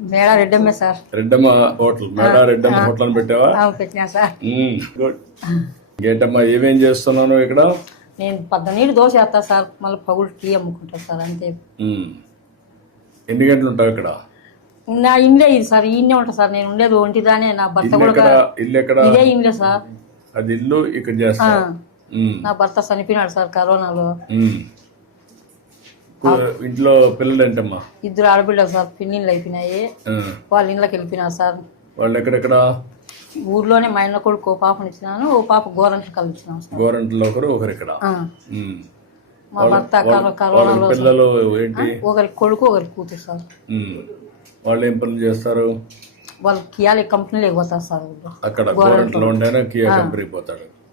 మేళ రెడ్డమ్మే sir. Reddamma hotel. మేడా Reddamma hotel అని పెట్టావా? ఆ, పెట్టినా సార్. గుడ్. ఇంకేంటమ్మా ఏమేం చేస్తున్నాను ఇక్కడ? నేను పద్ద నీళ్ళు దోశ వేస్తా సార్. మళ్ళీ పగులు టీ అమ్ముకుంటా సార్ అంతే. ఎన్ని గంటలు ఉంటావు ఇక్కడ? నా ఇండ్లే ఇది సార్ ఈయనే ఉంటా సార్. నేను ఉండేది ఒంటిదానే. నా భర్త ఇల్లు కూడా ఇల్లు ఎక్కడ? ఇదే ఇండ్లే సార్. అది ఇల్లు ఇక్కడ చేస్తా. నా భర్త చనిపోయినాడు సార్ కరోనాలో. ఇంట్లో పిల్లలు ఏంటమ్మా ఇద్దరు ఆడపిల్లలు సార్ పిన్నిళ్ళు అయిపోయినాయి. వాళ్ళ ఇళ్ళకి వెళ్ళిపోయినారు సార్. వాళ్ళు ఎక్కడెక్కడ? ఊర్లోనే మా ఇళ్ళ కొడుకు ఓ పాపని ఇచ్చినాను ఓ పాప గోరంట్లు కలిపించినాను సార్. గోరంట్లో ఒకరు ఒకరు ఇక్కడ. మా భర్త కరోనాలో పిల్లలు ఏంటి? ఒకరికి కొడుకు ఒకరికి కూతురు సార్. వాళ్ళు ఏం పనులు చేస్తారు? వాళ్ళు కియాలి కంపెనీలో పోతారు సార్. అక్కడ గోరంట్లో ఉండేనా? కియా కంపెనీకి పోతాడు.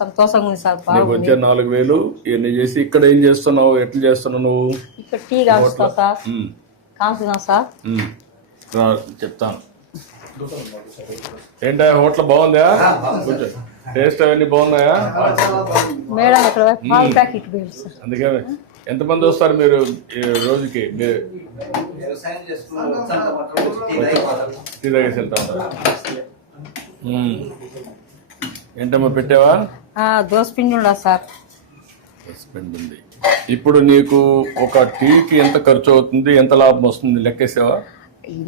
సంతోషంగా ఉంది సార్ నీకు బాగుంది. వచ్చే నాలుగు వేలు ఇవన్నీ చేసి ఇక్కడ ఏం చేస్తున్నావు ఎట్లా చేస్తున్నావు నువ్వు? ఇక్కడ టీ కాల్చుతా సార్ ఉమ్. సార్. ఉమ్. రా, చెప్తాను. ఏంటా హోటల్ బాగుందా? కొంచెం టేస్ట్ అవన్నీ బాగున్నాయా? మేడం ఇక్కడ పాలు ప్యాకెట్ వేలు సార్. అందుకే ఎంతమంది వస్తారు మీరు ఈ రోజుకి? మీరు టీ తాగేసి వెళ్తా ఉంటారా? ఉమ్. ఏంటమ్మా పెట్టావా? ఆ, దోశ పిండి ఉండదు సార్ ఉంది. ఇప్పుడు నీకు ఒక టీకి ఎంత ఖర్చు అవుతుంది ఎంత లాభం వస్తుంది లెక్కేసావా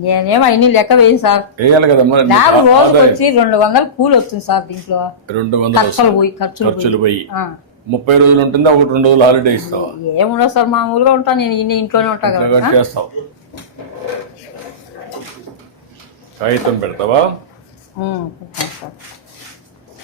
నేనేమో అన్ని లెక్క వేయను సార్. వేయాలి కదమ్మా నీకు రోజుకి వచ్చి రెండు వందలు కూలి వస్తుంది సార్ దీంట్లో. రెండు వందలు ఖర్చులు పోయి ఖర్చులు పోయి. ఖర్చులు పోయి. ముప్పై రోజులు ఉంటుందా ఒకటి రెండు రోజులు హాలిడే ఇస్తావా? ఏముండదు సార్ మామూలుగా ఉంటాను నేను ఇన్ని ఇంట్లోనే ఉంటా కదా. చేస్తావు. కాగితం పెడతావా? ఉంటాను సార్.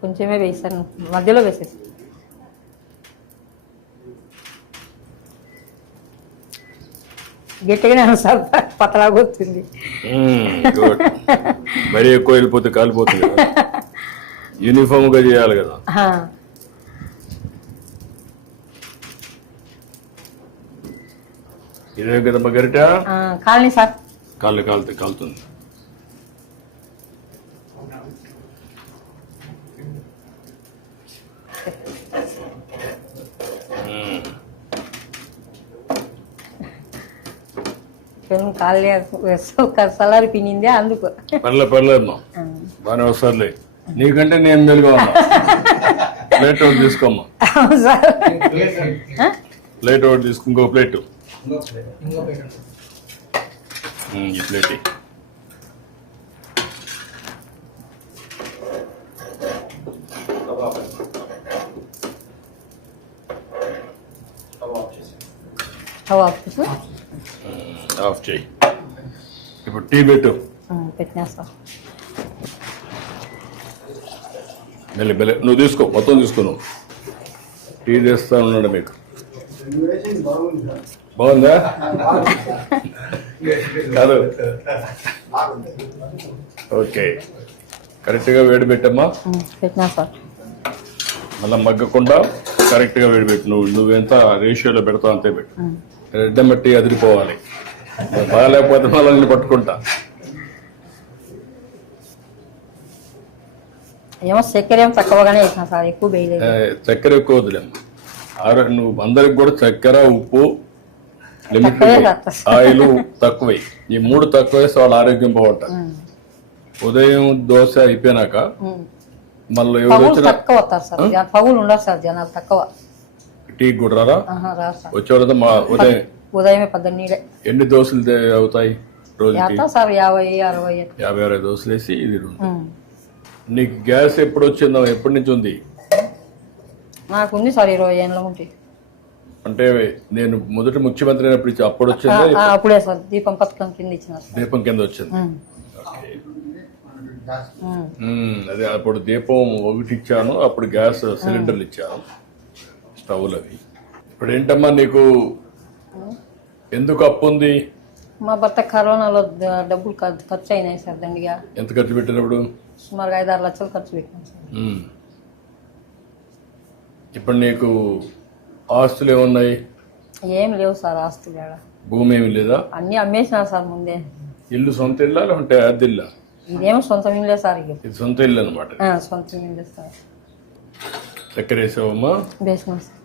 కొంచెమే వేసాను. మధ్యలో వేసేసి. గట్టిగానే సార్ పతలాగా వస్తుంది గుడ్ మరీ ఎక్కువ వెళ్ళిపోతే కాలిపోతుంది యూనిఫామ్గా చేయాలి కదా. ఆ. ఇదే కదమ్మా గరిట? ఆ, కాలనీ సార్. కాళ్ళు కాలుతుంది కాలుతుంది. పెను కాలనీ సలారి పినిందే అందుకు. పర్లే పర్లేదమ్మా ఆ. బాగానే వస్తారులే. నీకంటే నేను మెలుగా ప్లేట్ ఒకటి తీసుకోమ్మా. ప్లేట్ ఒకటి తీసుకో ఇంకో ప్లేట్. ఈ ప్లేట్. చేయి. ఇప్పుడు టీ పెట్టు. పెట్టినా సార్ మెల్లి మెల్లి. నువ్వు తీసుకో మొత్తం తీసుకో నువ్వు. టీ చేస్తా ఉన్నాడు మీకు. బాగుందా? కాదు. ఓకే. కరెక్ట్గా వేడి పెట్టమ్మా. పెట్టినా సార్ మళ్ళీ మగ్గకుండా కరెక్ట్గా వేడి పెట్టు. నువ్వు నువ్వెంత రేషియోలో పెడతావు అంతే పెట్టు. రెడ్డ మట్టి అదిరిపోవాలి. బాగాలేకపోతే మళ్ళీ నేను పట్టుకుంటా. ఏమో చక్కెర ఏమో తక్కువగానే వేసిన సార్ ఎక్కువ వేయలేదు. చక్కెర ఎక్కువ వదిలేమ్మా ఆరో నువ్వు అందరికి కూడా చక్కెర ఉప్పు లిమిట్. ఆయిల్ తక్కువే. ఈ మూడు తక్కువ వేస్తే వాళ్ళ ఆరోగ్యం బాగుంటుంది. ఉదయం దోశ అయిపోయినాక మళ్ళీ ఎవరు వచ్చినా తక్కువ వస్తారు సార్. జన- పగులు ఉండదు సార్ జనాలు తక్కువ. టీ కూడా రారా? వచ్చేవాళ్ళతో మా ఉదయం ఉదయమే పద్దెనిమిది ఎన్ని దోశలు అవుతాయి రోజుకి? సార్ యాభై అరవై యాభై అరవై దోశలు వేసి ఇది. నీకు గ్యాస్ ఎప్పుడు వచ్చిందో ఎప్పటి నుంచి ఉంది? నాకు ఉంది సార్ ఇరవై ఏళ్ళ ఉంటే అంటే నేను మొదటి ముఖ్యమంత్రి అయినప్పుడు అప్పుడు వచ్చిందా? అప్పుడే సార్. దీపం పథకం కింద ఇచ్చినారు సార్. దీపం కింద వచ్చింది. అదే అప్పుడు దీపం ఒకటి ఇచ్చాను అప్పుడు గ్యాస్ సిలిండర్లు ఇచ్చాను స్టవ్లు అవి ఇప్పుడు ఏంటమ్మా నీకు ఎందుకు అప్పు ఉంది? మా భర్త కరోనాలో డబ్బులు ఖర్- ఖర్చు అయినాయి సార్ దండిగా. ఎంత ఖర్చు పెట్టినప్పుడు? సుమారుగా ఐదు ఆరు లక్షలు ఖర్చు పెట్టాను సార్. ఇప్పుడు నీకు ఆస్తులు ఏమున్నాయి? ఏం లేవు సార్ ఆస్తులు భూమి ఏమి లేదా? అన్నీ అమ్మేసినారు సార్ ముందే. ఇల్లు సొంత ఇల్లా లేకుంటే అద్దె ఇల్లా? ఇదేమో సొంత ఇల్లే సార్ ఇది సొంత ఇల్లు అనమాట సొంత ఇల్లే సార్. చక్కెర వేసావమ్మా? వేసినాం సార్.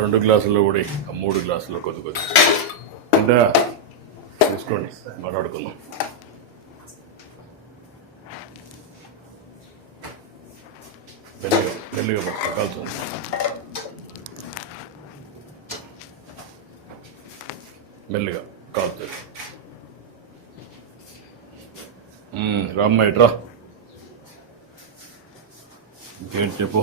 రెండు గ్లాసుల్లో కూడా ఆ మూడు గ్లాసుల్లో కొద్ది కొద్ది అంటే తీసుకోండి మాట్లాడుకుందాం. మెల్లిగా మెల్లిగా పట్టుకో కాల్చుంది మెల్లిగా కాలుతుంది రామ్మ ఇట్రా ఇంకేంటి చెప్పు?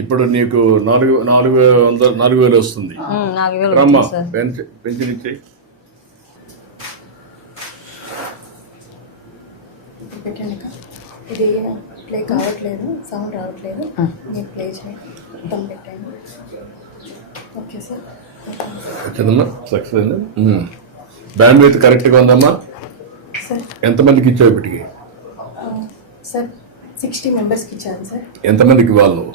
ఇప్పుడు నీకు నాలుగు నాలుగు వందల నాలుగు వేలు వస్తుంది. ఉమ్, నాలుగు వేలు రమ్మ పెన్షన్. ఇది ప్లే కావట్లేదు సౌండ్ రావట్లేదు. ప్లే చేయండి. మొత్తం పెట్టండి. Okay sir. వచ్చిందమ్మా సక్సెస్ అయింది. బ్యాండ్ విత్ కరెక్ట్గా ఉందమ్మా? సార్. ఎంతమందికి ఇచ్చావు ఇప్పటికి? సార్ సిక్స్టీ మెంబర్స్కి ఇచ్చాను సార్. ఎంతమందికి ఇవ్వాలి నువ్వు?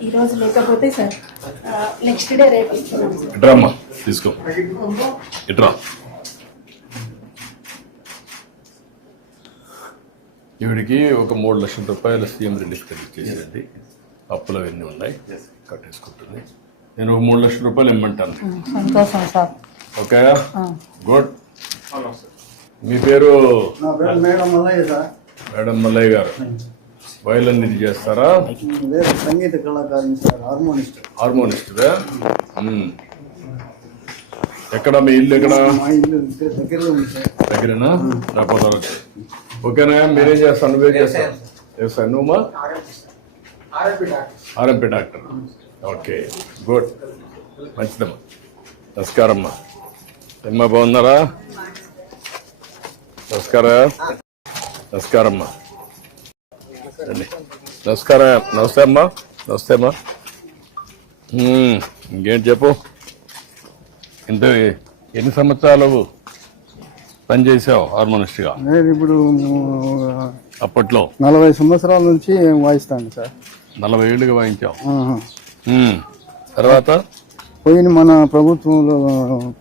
ఉమ్. ఈ రోజు లేకపోతే సార్ నెక్స్ట్ డే రేపు అమ్మా తీసుకో. ఇట్రా. ఈవిడికి ఒక మూడు లక్షల రూపాయల సీఎం రిలీఫ్ క్రెడిట్ చేసేది అప్పులు అవన్నీ ఉన్నాయి. కట్టేసుకుంటుంది. నేను ఒక మూడు లక్షల రూపాయలు ఇమ్మంటాను. సంతోషం సార్. ఓకే. గుడ్. మీ పేరు? నా పేరు మేడం మల్లయ్య సార్. మేడం మల్లయ్య గారు. వయలన్ ఇది చేస్తారా? వేరే సంగీత కళాకారుని సార్ హార్మోనిస్ట్. హార్మోనిస్ట్దా. ఎక్కడ మీ ఇల్లు ఎక్కడ? మా ఇల్లు ఇక్కడ దగ్గరలో ఉంది సార్. దగ్గరేనా? రాకపోతే వచ్చి ఓకేనా? మీరేం చేస్తాను నువ్వేం చేస్తాను చేస్తాను నువ్వు ఆర్ఎంపీ డాక్టర్. ఓకే. గుడ్. మంచిదమ్మా. నమస్కారం అమ్మా అమ్మా బాగున్నారా? నమస్కారం? నమస్కారం అమ్మా రండి. నమస్కారం నమస్తే అమ్మా వస్తేమా మ్మ్. ఇంకేం చెప్పు? ఇంత ఎన్ని సంవత్సరాలు పనిచేసావు హార్మోనిస్ట్గా నేను ఇప్పుడు అప్పట్లో? నలభై సంవత్సరాల నుంచి వాయిస్తాను సార్. నలభై ఏళ్ళుగా వాయించావు. తర్వాత? పోయిన మన ప్రభుత్వంలో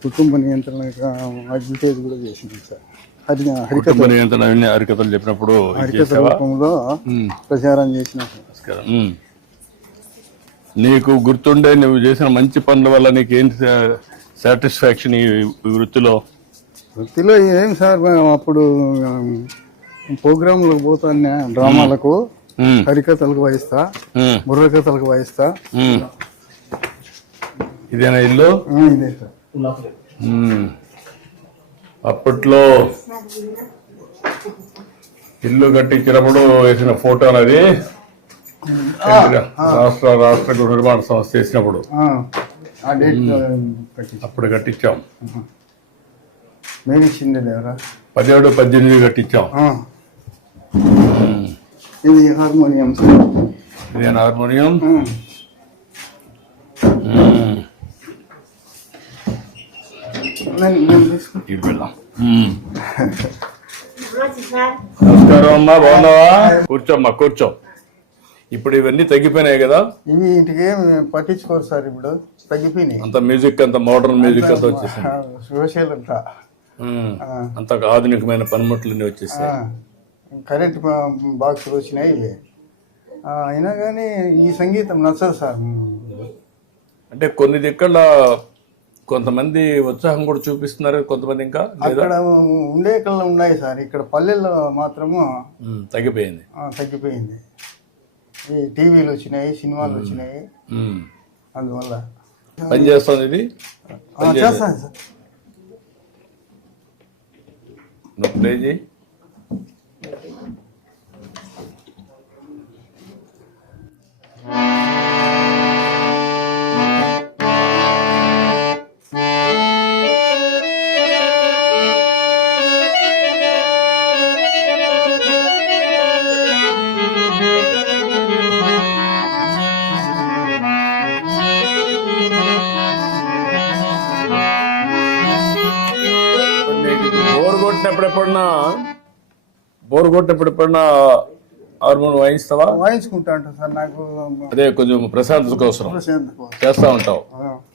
కుటుంబ నియంత్రణ అడ్వర్టైజ్ కూడా చేసింది సార్. కుటుంబ నియంత్రణ అవన్నీ హరికథలు చెప్పినప్పుడు హరికథ రూపంలో. ప్రచారం చేసిన. నీకు గుర్తుండే నువ్వు చేసిన మంచి పనుల వల్ల నీకు ఏంటి సాటిస్ఫాక్షన్ ఈ వృత్తిలో వృత్తిలో ఏం సార్ అప్పుడు ప్రోగ్రాంలకు పోతాను డ్రామాలకు. హరికథలకు వాయిస్తా. బుర్రకథలకు వాయిస్తా. ఇదేనా ఇల్లు ఇదే సార్. అప్పట్లో ఇల్లు కట్టించినప్పుడు వేసిన ఫోటోలు అది రాష్ట్ర రాష్ట్ర గృహ నిర్మాణ సంస్థ చేసినప్పుడు అప్పుడు కట్టించాం. మేము ఇచ్చింది పదిహేడు పద్దెనిమిది కట్టించాం. ఇది హార్మోనియం ఇదే హార్మోనియం ఆ. మ్మ్. నేను- నేను తీసుకు- ఇటు వెళ్దాం మ్మ్. నమస్కారం అమ్మా బాగున్నావా? కూర్చోమ్మా కూర్చో. ఇప్పుడు ఇవన్నీ తగ్గిపోయినాయి కదా? ఇవి ఇంటికి పట్టించుకోరు సార్ ఇప్పుడు. తగ్గిపోయినాయి. అంత మ్యూజిక్ అంత మోడర్న్ మ్యూజిక్ అంతా వచ్చేసింది. సోషల్ అంతా. ఆధునికమైన పనిముట్లన్నీ వచ్చేసాయి. కరెంట్ బాక్సులు వచ్చినాయి ఇవి. అయినా కానీ ఈ సంగీతం నచ్చదు సార్. అంటే కొన్ని దిక్కల కొంతమంది ఉత్సాహం కూడా చూపిస్తున్నారు కొంతమంది ఇంకా అక్కడ ఉండే కళ్ళు ఉన్నాయి సార్. ఇక్కడ పల్లెల్లో మాత్రము. తగ్గిపోయింది. తగ్గిపోయింది. ఈ టీవీలు వచ్చినాయి సినిమాలు వచ్చినాయి. అందువల్ల పని చేస్తుంది ఇది? చేస్తాను సార్. ప్లే చేయి. కొట్టినప్పుడు ఎప్పుడన్నా హార్మోన్ వాయిస్తావా వాయించుకుంటా సార్ నాకు అదే కొంచెం ప్రశాంతత కోసం. చేస్తా ఉంటావు.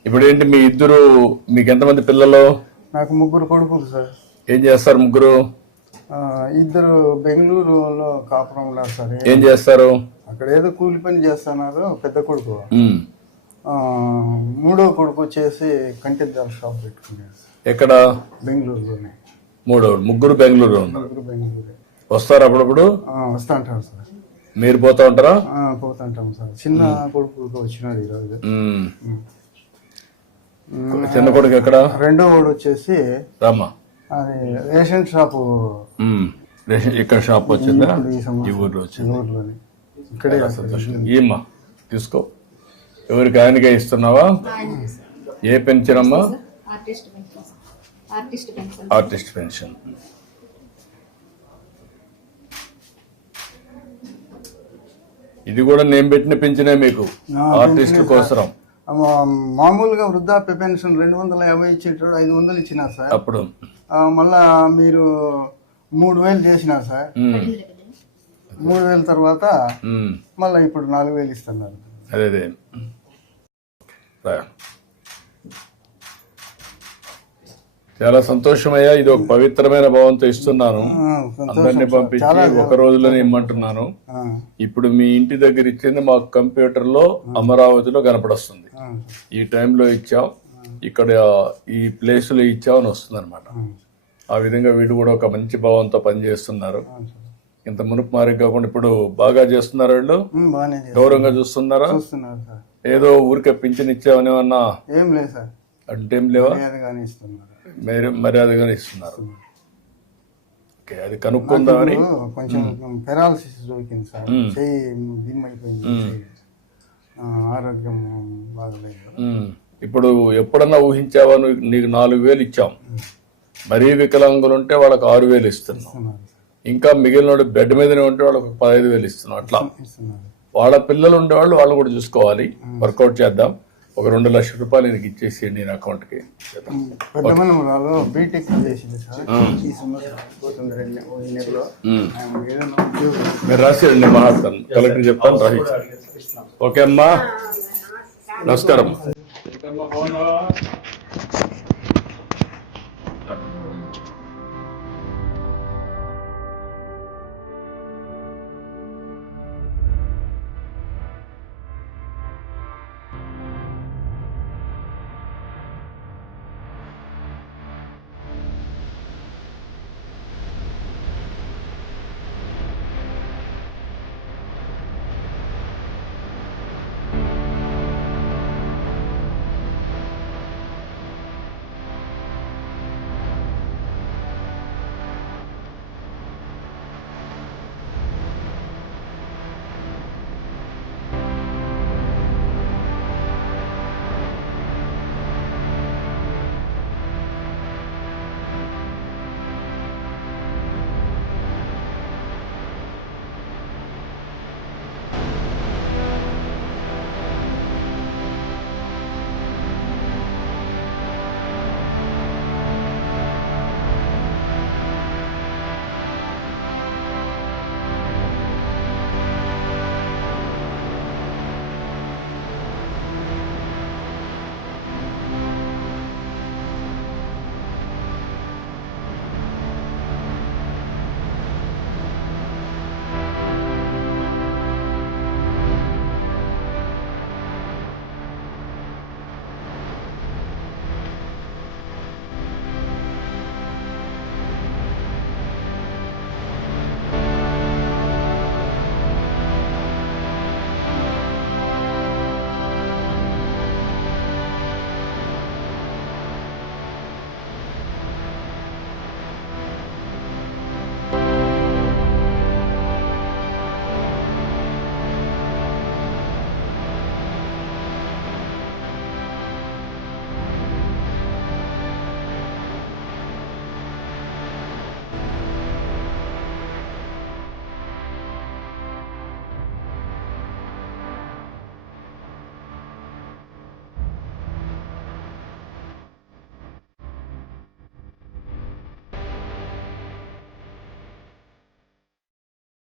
ఇప్పుడు ఏంటి మీ ఇద్దరు మీకు ఎంతమంది పిల్లలు? నాకు ముగ్గురు కొడుకులు సార్. ఏం చేస్తారు ముగ్గురు? ఇద్దరు బెంగళూరులో కాపురం ఉన్నారు సార్. ఏం చేస్తారు? అక్కడ ఏదో కూలి పని చేస్తున్నారు పెద్ద కొడుకు. మూడో కొడుకు వచ్చేసి కంటిద్దాల షాప్ పెట్టుకున్నాడు సార్. ఎక్కడ? బెంగళూరులోనే. మూడో ముగ్గురు బెంగళూరు ముగ్గురు బెంగళూరు వస్తారు అప్పుడప్పుడు? వస్తా ఉంటారు సార్. మీరు పోతా ఉంటారా? ఆ, పోతుంటాం సార్. చిన్న కొడుకు వచ్చినాడు ఈరోజు. ఉమ్. చిన్న కొడుకు ఎక్కడ? రెండో వాడు వచ్చేసి రామ్మా అది రేషన్ షాపు. ఉమ్. రేషన్- ఇక్కడ షాప్ వచ్చిందా? ఈ ఈ సంవత్సరం. ఊర్లో వచ్చింది? ఊర్లోనే. ఇక్కడే సంతోషం. ఏమ్మా తీసుకో. ఎవరికి ఆయనకే ఇస్తున్నావా? ఏ పెన్షన్ అమ్మా? Artist pension. Artist pension. Artist pension. ఇది కూడా నేను పెట్టిన పెంచినే మీకు ఆ, ఆర్టిస్టుల కోసం మామూలుగా వృద్ధాప్య పెన్షన్ రెండు వందల యాభై ఇచ్చేటప్పుడు ఐదు వందలు ఇచ్చినారు సార్. అప్పుడు. మళ్ళా మీరు మూడు వేలు చేసినారు సార్. మూడు వేల తర్వాత మళ్ళీ ఇప్పుడు నాలుగు వేలు ఇస్తున్నారు. అదే అదే రా. చాలా సంతోషమయ్యా. ఇది ఒక పవిత్రమైన భావంతో ఇస్తున్నాను. అందరినీ. పంపించి ఒక రోజులోనే ఇమ్మంటున్నాను. ఇప్పుడు మీ ఇంటి దగ్గర ఇచ్చింది మాకు కంప్యూటర్లో అమరావతిలో కనపడొస్తుంది. ఈ టైంలో ఇచ్చాం. ఇక్కడ ఈ ప్లేస్లో ఇచ్చాం అని వస్తుంది అనమాట ఆ విధంగా వీడు కూడా ఒక మంచి భావంతో పనిచేస్తున్నారు. ఇంత మునుపు మారి కాకుండా ఇప్పుడు బాగా చేస్తున్నారు వీళ్ళు. గౌరవంగా చూస్తున్నారా? ఏదో ఊరికే పింఛన్ ఇచ్చామని ఏమన్నా ఏం లేదు సార్. అంటే ఏం లేవా? మీరు మర్యాదగానే ఇస్తున్నారు. ఓకే అది కనుక్కుందామని కొంచెం పెరాలసిస్ దొరికింది సార్. చెయ్యి ఆరోగ్యం బాగలేదు. ఇప్పుడు ఎప్పుడన్నా ఊహించావా? నువ్వు నీకు నాలుగు వేలు ఇచ్చాం. మరీ వికలాంగులు ఉంటే వాళ్ళకి ఆరు వేలు ఇస్తున్నాం. ఇంకా మిగిలిన బెడ్ మీదనే ఉంటే వాళ్ళకి పదహైదు వేలు ఇస్తున్నాం అట్లా. వాళ్ళ పిల్లలు ఉండేవాళ్ళు వాళ్ళు కూడా చూసుకోవాలి. వర్కౌట్ చేద్దాం. ఒక రెండు లక్షల రూపాయలు నీకు ఇచ్చేసేయండి నేను అకౌంట్కి మీరు రాసేయండి నేను మాట్లాడతాను కలెక్టర్ చెప్తాను రాసి ఓకే అమ్మా. నమస్కారం.